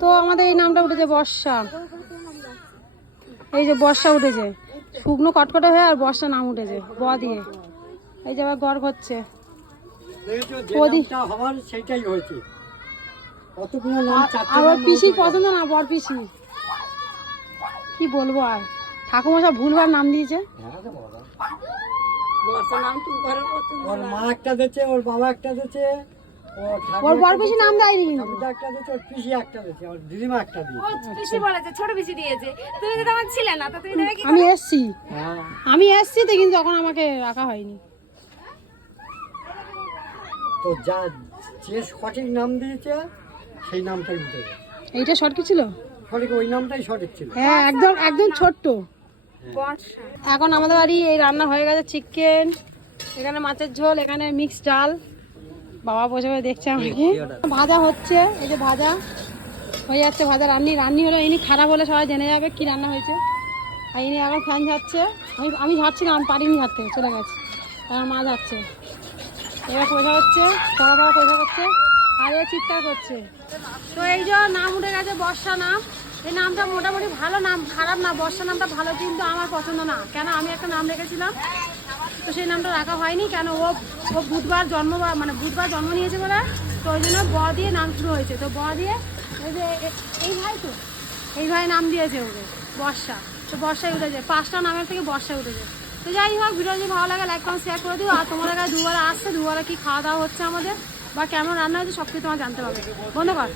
তো আমাদের এই নামটা উঠেছে বর্ষা। এই যে বর্ষা উঠেছে, শুকনো কটকটে হয়ে আর বর্ষা নাম উঠেছে ব দিয়ে। এই যে আবার গড় হচ্ছে সেটাই হয়েছে। আবার পিসির পছন্দ না, বর পিসি কি বলবো আর, ঠাকুমা সব ভুলভাল নাম দিয়েছে। ওর মা একটা দিয়েছে, ওর বাবা একটা দিয়েছে, ওর বর পিসি নাম দেয়নি কিন্তু। একটা দিয়েছে, ওর পিসি একটা দিয়েছে, ওর দিদিমা একটা দিয়েছে। পিসি বলেছে, ছোট পিসি দিয়েছে। তুমি তো তখন ছিলে না, তো তুমি দেবে কি? আমি এসছি, হ্যাঁ, আমি এসছি তো, কিন্তু তখন আমাকে রাখা হয়নি। তো যে সঠিক নাম দিয়েছে সেই নামটাই উঠেছে। এইটা শর্ট কি ছিল? সঠিক ওই নামটাই সঠিক ছিল। হ্যাঁ, একদম একদম ছোট্ট। বর্ষা। এখন আমাদের বাড়ি এই রান্না হয়ে গেছে, চিকেন, এখানে মাছের ঝোল, এখানে মিক্স ডাল। বাবা বসে বসে দেখছে আমাকে। ভাজা হচ্ছে, এই যে ভাজা হয়ে যাচ্ছে, ভাজা রান্নি হলো। ইনি খারাপ হলে সবাই জেনে যাবে কি রান্না হয়েছে। আর ইনি এখন ফ্যান ঝাড়ছে, আমি ঝাড়ছিলাম, আমি পারিনি ঝাড়তে, চলে গেছে, আমার মা ঝাড়ছে। এবার পয়সা হচ্ছে, পড়া পয়সা করছে, আর এ চিৎকার করছে। তো এই যে নাম উঠে গেছে বর্ষা নাম। এই নামটা মোটামুটি ভালো নাম, খারাপ না। বর্ষা নামটা ভালো, কিন্তু আমার পছন্দ না। কেন, আমি একটা নাম রেখেছিলাম, তো সেই নামটা রাখা হয়নি। কেন, ও বুধবার বুধবার জন্ম নিয়েছে বলে, তো ওই জন্য ব দিয়ে নাম শুরু হয়েছে। তো ব দিয়ে এই যে এই ভাই নাম দিয়েছে ওকে বর্ষা। তো বর্ষায় উঠেছে, 5টা নামের থেকে বর্ষায় উঠেছে। তো যাই হোক, ভিডিও যদি ভালো লাগে লাইক কমেন্ট শেয়ার করে দিও। আর তোমাদের কাছে দুবেলা আসছে, দুবেলা কি খাওয়া দাওয়া হচ্ছে আমাদের, বা কেমন রান্না হয়েছে সব কিছু তোমার জানতে পারবে। বন্ধ কর।